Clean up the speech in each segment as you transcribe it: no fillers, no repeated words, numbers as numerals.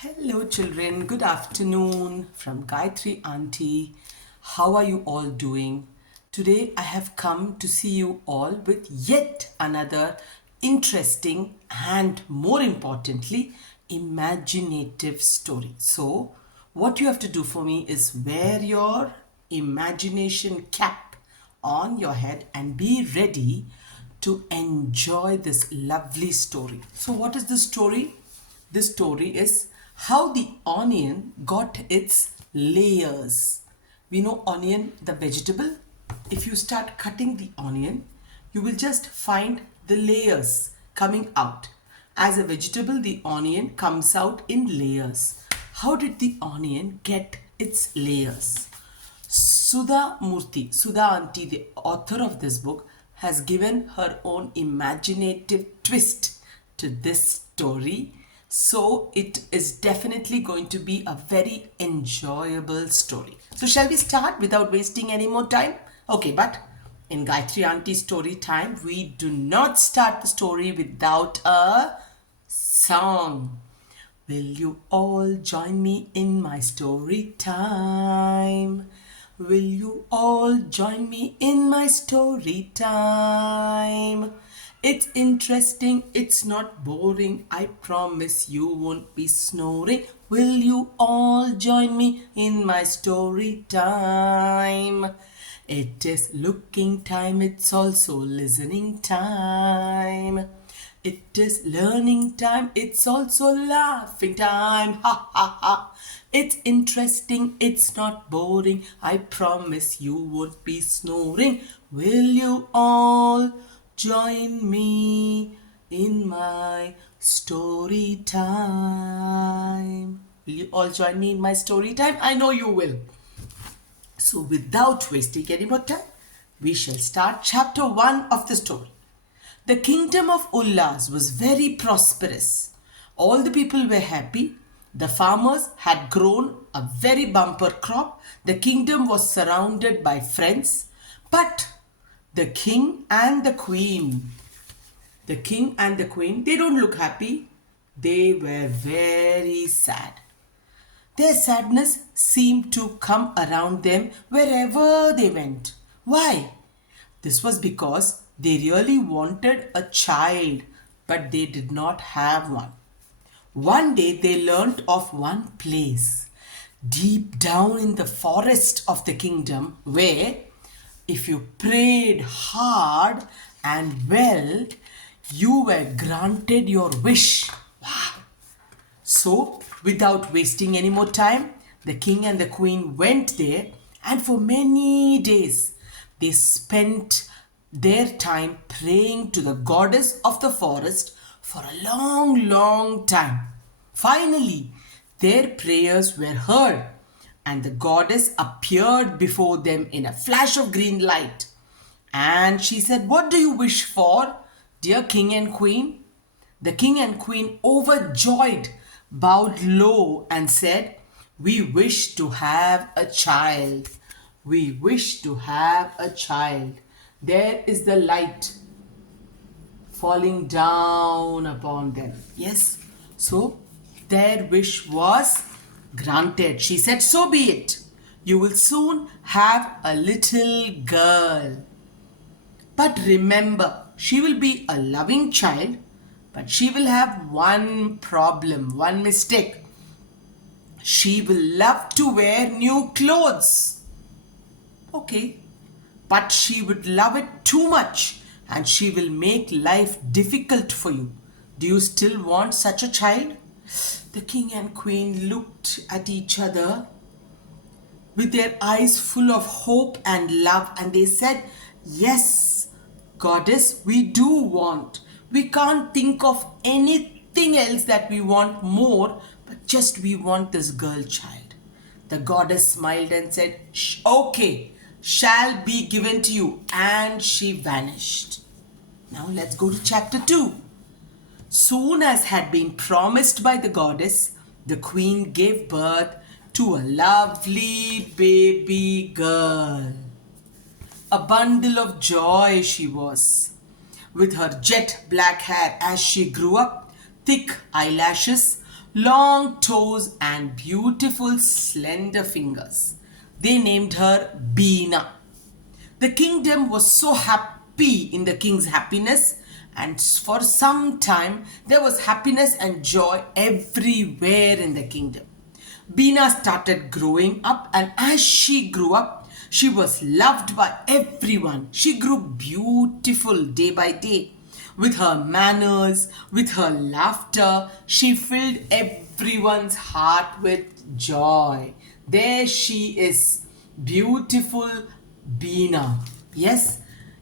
Hello children, good afternoon from Gayatri Auntie. How are you all doing? Today I have come to see you all with yet another interesting and more importantly imaginative story. So what you have to do for me is wear your imagination cap on your head and be ready to enjoy this lovely story. So what is the story? This story is how the onion got its layers. We know onion, the vegetable. If you start cutting the onion, you will just find the layers coming out. As a vegetable, the onion comes out in layers. How did the onion get its layers? Sudha Auntie, the author of this book, has given her own imaginative twist to this story. So it is definitely going to be a very enjoyable story. So shall we start without wasting any more time? Okay, but in Gayatri Auntie's story time, we do not start the story without a song. Will you all join me in my story time? Will you all join me in my story time? It's interesting, it's not boring. I promise you won't be snoring. Will you all join me in my story time? It is looking time, it's also listening time. It is learning time, it's also laughing time. Ha ha ha. It's interesting, it's not boring. I promise you won't be snoring. Will you all join me in my story time? Will you all join me in my story time? I know you will. So without wasting any more time, we shall start chapter 1 of the story. The kingdom of Ullas was very prosperous. All the people were happy. The farmers had grown a very bumper crop. The kingdom was surrounded by friends. But the king and the queen, they don't look happy. They were very sad. Their sadness seemed to come around them wherever they went. Why? This was because they really wanted a child, but they did not have one. One day they learnt of one place deep down in the forest of the kingdom where, if you prayed hard and well, you were granted your wish. Wow! So, without wasting any more time, the king and the queen went there, and for many days they spent their time praying to the goddess of the forest for a long, long time. Finally, their prayers were heard, and the goddess appeared before them in a flash of green light. And she said, "What do you wish for, dear king and queen?" The king and queen, overjoyed, bowed low and said, "We wish to have a child. We wish to have a child." There is the light falling down upon them. Yes. So their wish was granted. She said, "So be it. You will soon have a little girl. But remember, she will be a loving child, but she will have one problem, one mistake. She will love to wear new clothes." Okay, but she would love it too much and she will make life difficult for you. Do you still want such a child? The king and queen looked at each other with their eyes full of hope and love, and they said, "Yes, goddess, we do want. We can't think of anything else that we want more, but just we want this girl child." The goddess smiled and said, "Okay, shall be given to you," and she vanished. Now let's go to chapter 2. Soon as had been promised by the goddess, the queen gave birth to a lovely baby girl. A bundle of joy she was. With her jet black hair as she grew up, thick eyelashes, long toes and beautiful slender fingers. They named her Bina. The kingdom was so happy in the king's happiness, and for some time there was happiness and joy everywhere in the kingdom. Bina started growing up, and as she grew up, she was loved by everyone. She grew beautiful day by day. With her manners, with her laughter, she filled everyone's heart with joy. There she is, beautiful Bina. Yes,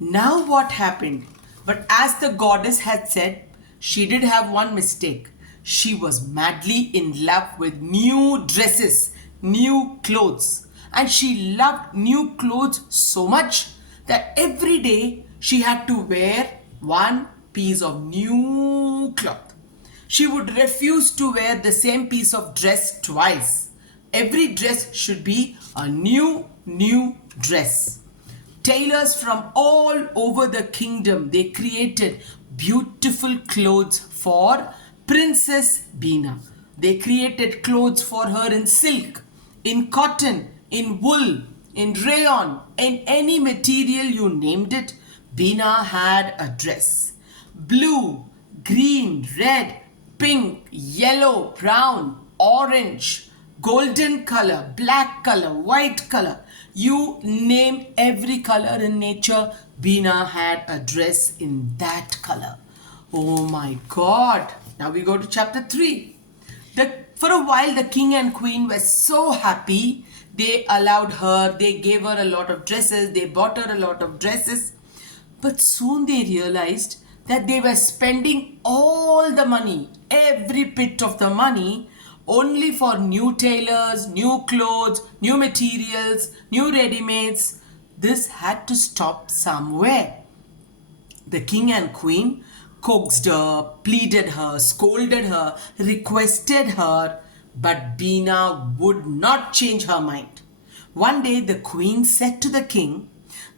now what happened? But as the goddess had said, she did have one mistake. She was madly in love with new dresses, new clothes. And she loved new clothes so much that every day she had to wear one piece of new cloth. She would refuse to wear the same piece of dress twice. Every dress should be a new dress. Tailors from all over the kingdom, they created beautiful clothes for Princess Bina. They created clothes for her in silk, in cotton, in wool, in rayon, in any material you named it. Bina had a dress. Blue, green, red, pink, yellow, brown, orange, golden color, black color, white color. You name every color in nature, Bina had a dress in that color. Oh my God. Now we go to chapter 3. For a while, the king and queen were so happy. They allowed her, they gave her a lot of dresses, they bought her a lot of dresses. But soon they realized that they were spending all the money, every bit of the money, only for new tailors, new clothes, new materials, new ready-mades. This had to stop somewhere. The king and queen coaxed her, pleaded her, scolded her, requested her, but Bina would not change her mind. One day the queen said to the king,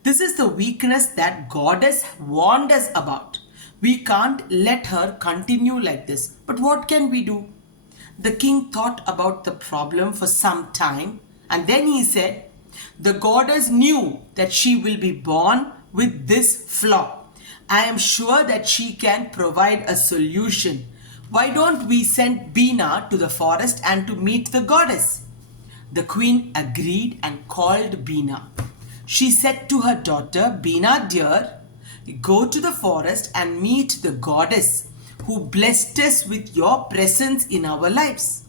"This is the weakness that goddess warned us about. We can't let her continue like this. But what can we do?" The king thought about the problem for some time, and then he said, "The goddess knew that she will be born with this flaw. I am sure that she can provide a solution. Why don't we send Bina to the forest and to meet the goddess?" The queen agreed and called Bina. She said to her daughter, "Bina dear, go to the forest and meet the goddess who blessed us with your presence in our lives.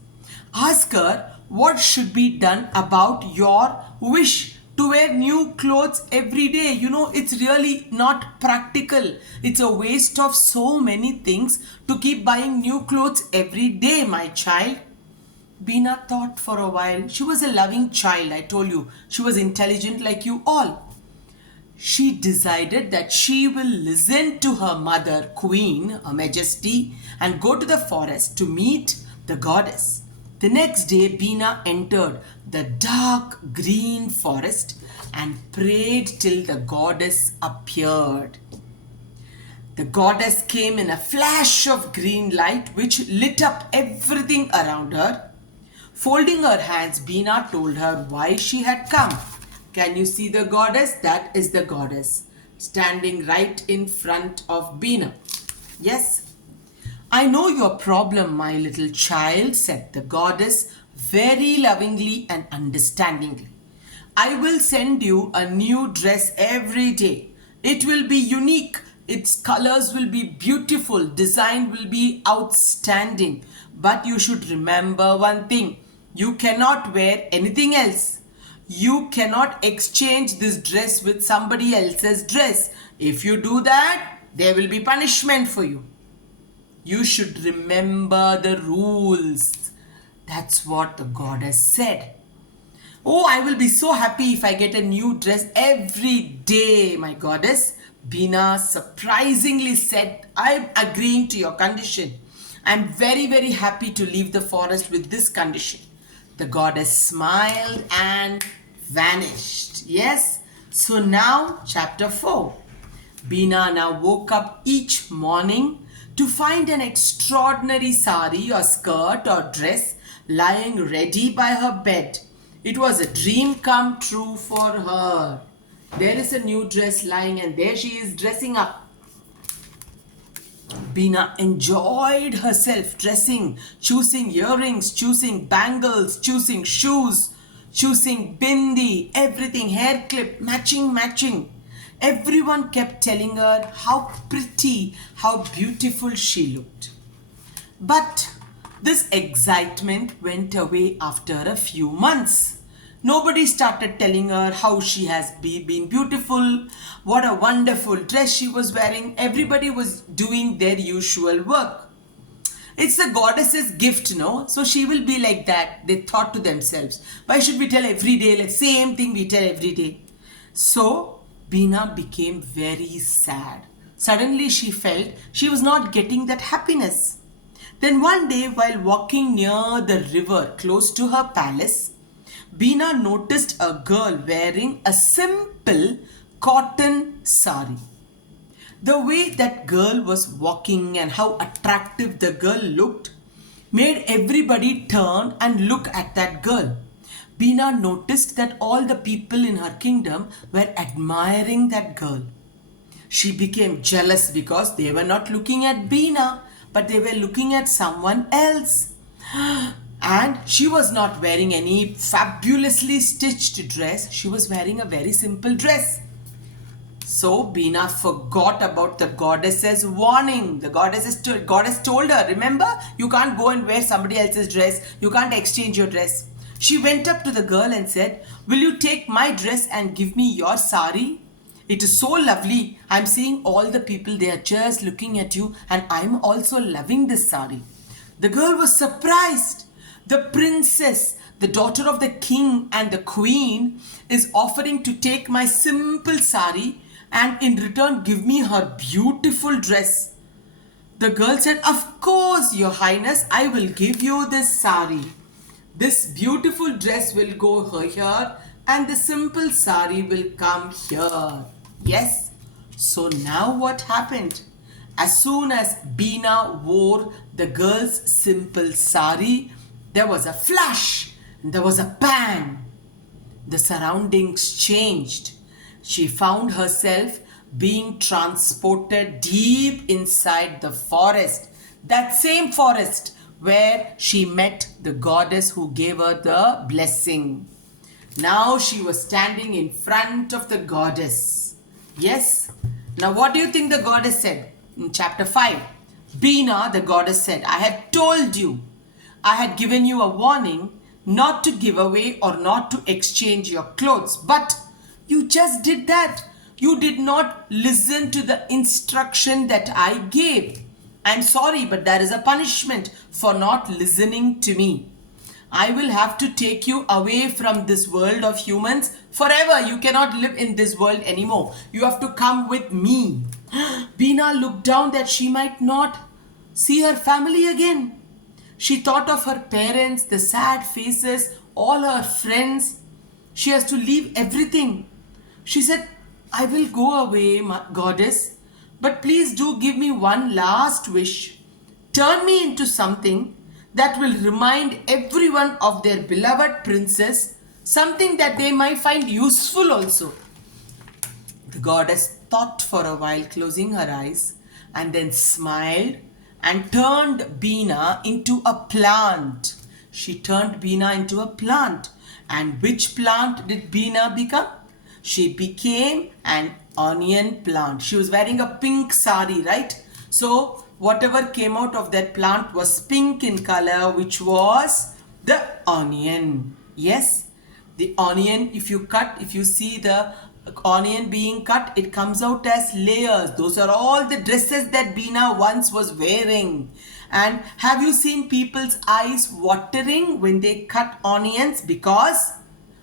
Ask her what should be done about your wish to wear new clothes every day. You know, it's really not practical. It's a waste of so many things to keep buying new clothes every day, my child." Bina thought for a while. She was a loving child, I told you. She was intelligent like you all. She decided that she will listen to her mother, Queen, Her Majesty, and go to the forest to meet the goddess. The next day, Bina entered the dark green forest and prayed till the goddess appeared. The goddess came in a flash of green light which lit up everything around her. Folding her hands, Bina told her why she had come. Can you see the goddess? That is the goddess standing right in front of Bina. "Yes, I know your problem, my little child," said the goddess very lovingly and understandingly. "I will send you a new dress every day. It will be unique. Its colors will be beautiful. Design will be outstanding. But you should remember one thing. You cannot wear anything else. You cannot exchange this dress with somebody else's dress. If you do that, there will be punishment for you. You should remember the rules." That's what the goddess said. "Oh, I will be so happy if I get a new dress every day, my goddess." Bina surprisingly said, "I'm agreeing to your condition. I'm very, very happy to leave the forest with this condition." The goddess smiled and vanished. Yes. So now chapter 4. Bina now woke up each morning to find an extraordinary sari or skirt or dress lying ready by her bed. It was a dream come true for her. There is a new dress lying and there she is dressing up. Bina enjoyed herself dressing, choosing earrings, choosing bangles, choosing shoes, choosing bindi, everything, hair clip, matching. Everyone kept telling her how pretty, how beautiful she looked. But this excitement went away after a few months. Nobody started telling her how she has been beautiful, what a wonderful dress she was wearing. Everybody was doing their usual work. It's the goddess's gift, no? So she will be like that. They thought to themselves, why should we tell every day? Like same thing we tell every day. So Bina became very sad. Suddenly she felt she was not getting that happiness. Then one day while walking near the river close to her palace, Bina noticed a girl wearing a simple cotton sari. The way that girl was walking and how attractive the girl looked made everybody turn and look at that girl. Bina noticed that all the people in her kingdom were admiring that girl. She became jealous because they were not looking at Bina, but they were looking at someone else. And she was not wearing any fabulously stitched dress. She was wearing a very simple dress. So Bina forgot about the goddess's warning. The goddess told her, remember, you can't go and wear somebody else's dress. You can't exchange your dress. She went up to the girl and said, will you take my dress and give me your sari? It is so lovely. I'm seeing all the people, they are just looking at you and I'm also loving this sari. The girl was surprised. The princess, the daughter of the king and the queen, is offering to take my simple sari and in return give me her beautiful dress. The girl said, of course, your highness, I will give you this sari. This beautiful dress will go here and the simple sari will come here. Yes. So now what happened? As soon as Bina wore the girl's simple sari, there was a flash, there was a bang. The surroundings changed. She found herself being transported deep inside the forest. That same forest where she met the goddess who gave her the blessing. Now she was standing in front of the goddess. Yes. Now what do you think the goddess said in chapter 5? Bina, the goddess said, I had told you, I had given you a warning not to give away or not to exchange your clothes. But you just did that. You did not listen to the instruction that I gave. I'm sorry, but there is a punishment for not listening to me. I will have to take you away from this world of humans forever. You cannot live in this world anymore. You have to come with me. Bina looked down that she might not see her family again. She thought of her parents, the sad faces, all her friends. She has to leave everything. She said, I will go away, goddess, but please do give me one last wish. Turn me into something that will remind everyone of their beloved princess, something that they might find useful also. The goddess thought for a while, closing her eyes, and then smiled and turned Bina into a plant. She turned Bina into a plant. And which plant did Bina become? She became an onion plant. She was wearing a pink sari, right? So whatever came out of that plant was pink in color, which was the onion. Yes, the onion, if you see the onion being cut, it comes out as layers. Those are all the dresses that Bina once was wearing. And have you seen people's eyes watering when they cut onions? Because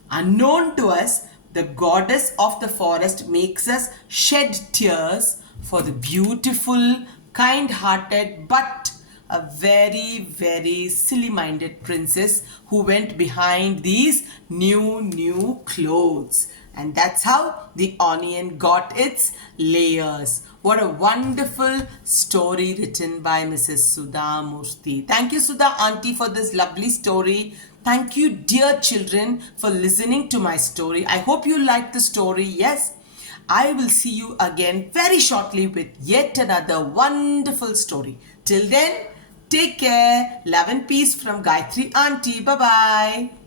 unknown to us, the goddess of the forest makes us shed tears for the beautiful, kind-hearted, but a very, very silly-minded princess who went behind these new clothes. And that's how the onion got its layers. What a wonderful story written by Mrs. Sudha Murthy. Thank you, Sudha Auntie, for this lovely story. Thank you, dear children, for listening to my story. I hope you liked the story. Yes, I will see you again very shortly with yet another wonderful story. Till then, take care. Love and peace from Gayatri Auntie. Bye bye.